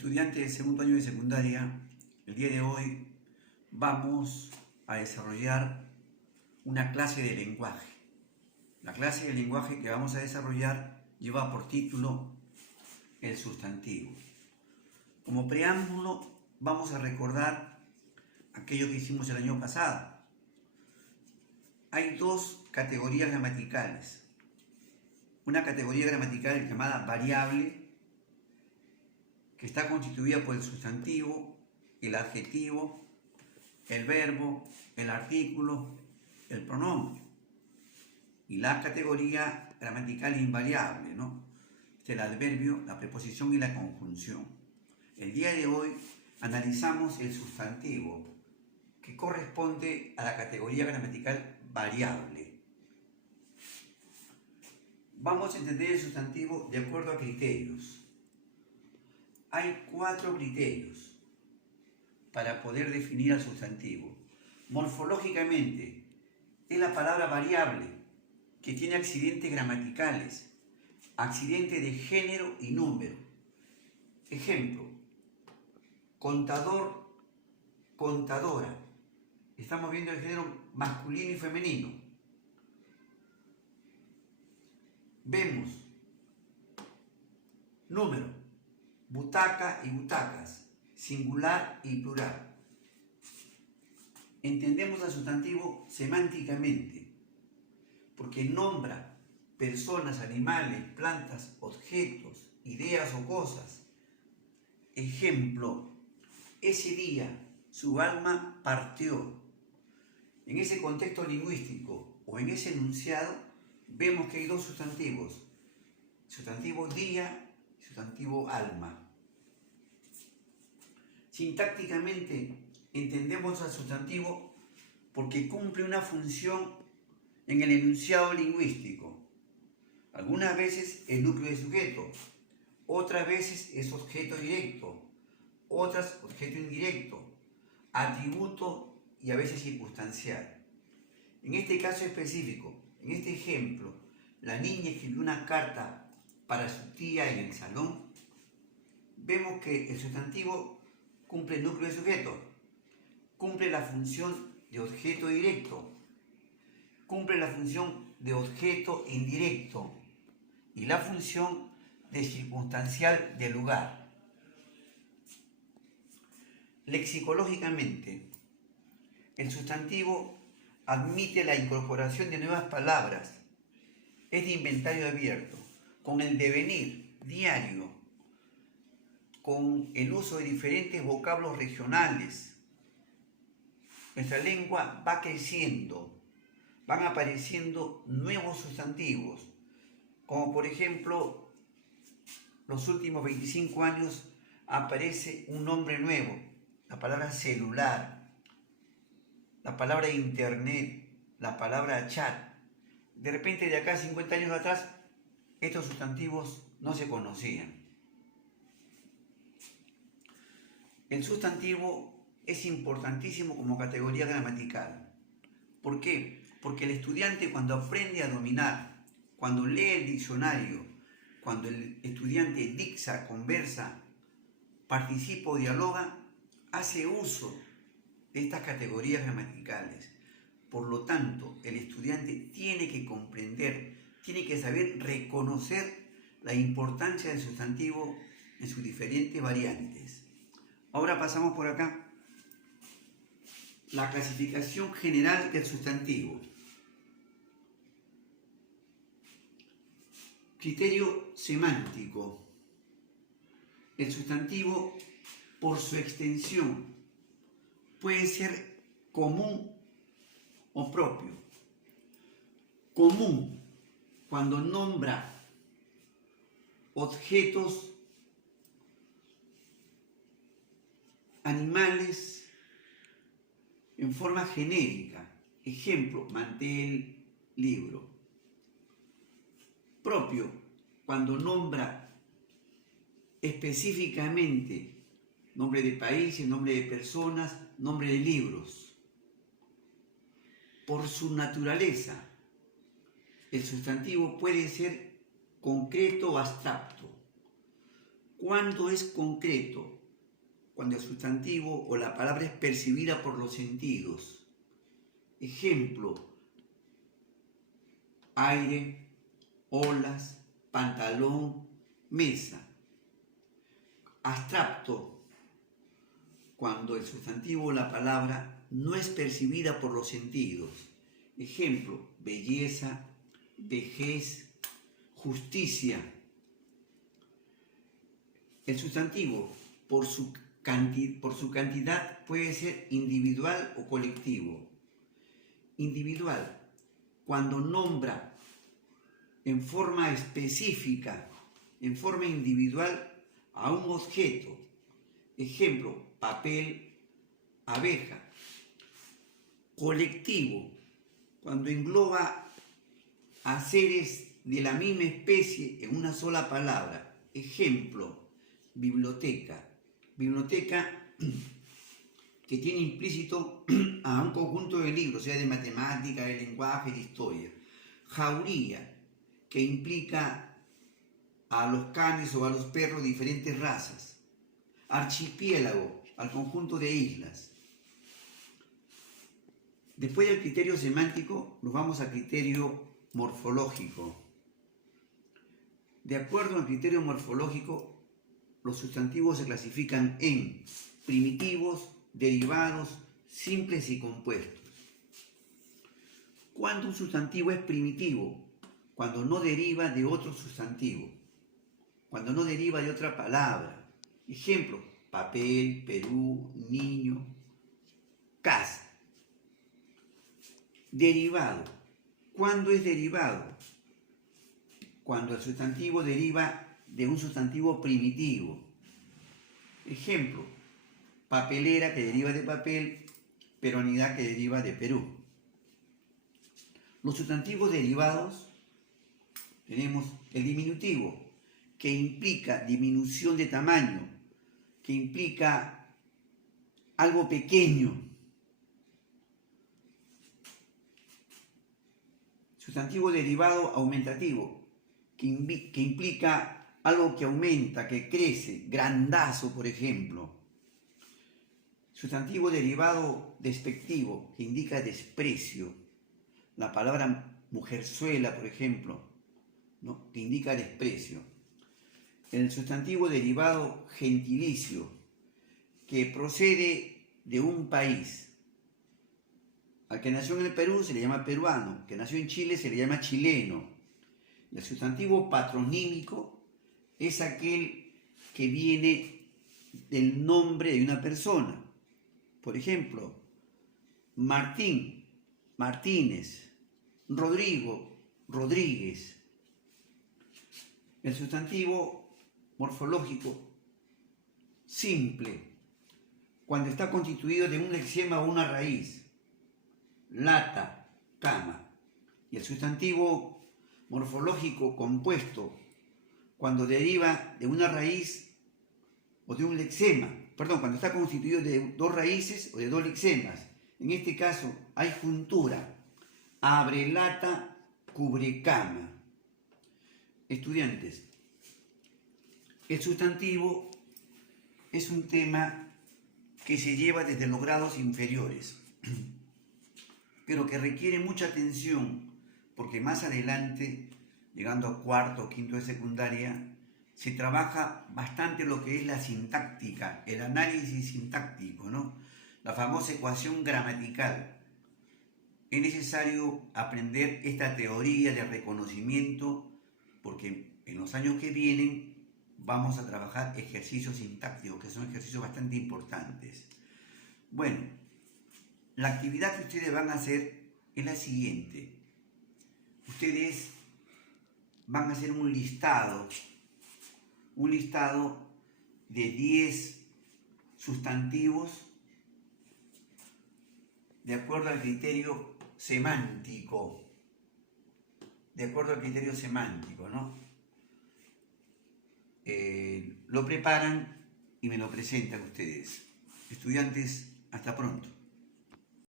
Estudiantes del segundo año de secundaria, el día de hoy vamos a desarrollar una clase de lenguaje. La clase de lenguaje que vamos a desarrollar lleva por título el sustantivo. Como preámbulo vamos a recordar aquello que hicimos el año pasado. Hay dos categorías gramaticales. Una categoría gramatical llamada variable, que está constituida por el sustantivo, el adjetivo, el verbo, el artículo, el pronombre. Y la categoría gramatical invariable, ¿no? El adverbio, la preposición y la conjunción. El día de hoy analizamos el sustantivo, que corresponde a la categoría gramatical variable. Vamos a entender el sustantivo de acuerdo a criterios. Hay 4 criterios para poder definir al sustantivo. Morfológicamente, es la palabra variable que tiene accidentes gramaticales, accidentes de género y número. Ejemplo, contador, contadora. Estamos viendo el género masculino y femenino. Vemos número, butaca y butacas, singular y plural. Entendemos al sustantivo semánticamente, porque nombra personas, animales, plantas, objetos, ideas o cosas. Ejemplo, ese día su alma partió. En ese contexto lingüístico o en ese enunciado vemos que hay dos sustantivos: sustantivo día y sustantivo alma. Sintácticamente entendemos al sustantivo porque cumple una función en el enunciado lingüístico. Algunas veces es núcleo de sujeto, otras veces es objeto directo, otras objeto indirecto, atributo y a veces circunstancial. En este caso específico, en este ejemplo, la niña escribió una carta para su tía en el salón. Vemos que el sustantivo cumple el núcleo de sujeto, cumple la función de objeto directo, cumple la función de objeto indirecto y la función de circunstancial del lugar. Lexicológicamente, el sustantivo admite la incorporación de nuevas palabras, es de inventario abierto, con el devenir diario, con el uso de diferentes vocablos regionales. Nuestra lengua va creciendo, van apareciendo nuevos sustantivos, como por ejemplo, los últimos 25 años aparece un nombre nuevo, la palabra celular, la palabra internet, la palabra chat. De repente, de acá a 50 años atrás, estos sustantivos no se conocían. El sustantivo es importantísimo como categoría gramatical. ¿Por qué? Porque el estudiante, cuando aprende a dominar, cuando lee el diccionario, cuando el estudiante dicta, conversa, participa o dialoga, hace uso de estas categorías gramaticales. Por lo tanto, el estudiante tiene que comprender, tiene que saber reconocer la importancia del sustantivo en sus diferentes variantes. Ahora pasamos por acá. La clasificación general del sustantivo. Criterio semántico. El sustantivo, por su extensión, puede ser común o propio. Común, cuando nombra objetos, animales, en forma genérica. Ejemplo, mantel, libro. Propio, cuando nombra específicamente nombre de países, nombre de personas, nombre de libros. Por su naturaleza, el sustantivo puede ser concreto o abstracto. ¿Cuándo es concreto? Cuando el sustantivo o la palabra es percibida por los sentidos. Ejemplo, aire, olas, pantalón, mesa. Abstracto, cuando el sustantivo o la palabra no es percibida por los sentidos. Ejemplo, belleza, vejez, justicia. El sustantivo, por su cantidad, puede ser individual o colectivo. Individual, cuando nombra en forma específica, en forma individual, a un objeto. Ejemplo, papel, abeja. Colectivo, cuando engloba a seres de la misma especie en una sola palabra. Ejemplo, biblioteca. Biblioteca que tiene implícito a un conjunto de libros, sea de matemática, de lenguaje, de historia. Jauría, que implica a los canes o a los perros de diferentes razas. Archipiélago, al conjunto de islas. Después del criterio semántico, nos vamos al criterio morfológico. De acuerdo al criterio morfológico, los sustantivos se clasifican en primitivos, derivados, simples y compuestos. ¿Cuándo un sustantivo es primitivo? Cuando no deriva de otro sustantivo, cuando no deriva de otra palabra. Ejemplo, papel, Perú, niño, casa. Derivado. ¿Cuándo es derivado? Cuando el sustantivo deriva de un sustantivo primitivo. Ejemplo, papelera, que deriva de papel, peruanidad, que deriva de Perú. Los sustantivos derivados, tenemos el diminutivo, que implica disminución de tamaño, que implica algo pequeño. Sustantivo derivado aumentativo, que implica algo que aumenta, que crece, grandazo, por ejemplo. Sustantivo derivado despectivo, que indica desprecio. La palabra mujerzuela, por ejemplo, ¿no? Que indica desprecio. El sustantivo derivado gentilicio, que procede de un país. Al que nació en el Perú se le llama peruano, que nació en Chile se le llama chileno. El sustantivo patronímico es aquel que viene del nombre de una persona. Por ejemplo, Martín, Martínez, Rodrigo, Rodríguez. El sustantivo morfológico simple, cuando está constituido de un lexema o una raíz. Lata, cama. Y el sustantivo morfológico compuesto, cuando deriva de una raíz o de un lexema, cuando está constituido de dos raíces o de dos lexemas. En este caso hay juntura, abre lata, cubre cama. Estudiantes, el sustantivo es un tema que se lleva desde los grados inferiores, pero que requiere mucha atención, porque más adelante, llegando a cuarto o quinto de secundaria, se trabaja bastante lo que es la sintáctica, el análisis sintáctico, ¿no? La famosa ecuación gramatical. Es necesario aprender esta teoría de reconocimiento, porque en los años que vienen vamos a trabajar ejercicios sintácticos, que son ejercicios bastante importantes. Bueno, la actividad que ustedes van a hacer es la siguiente. Ustedes van a hacer un listado de 10 sustantivos de acuerdo al criterio semántico. ¿No? Lo preparan y me lo presentan ustedes. Estudiantes, hasta pronto.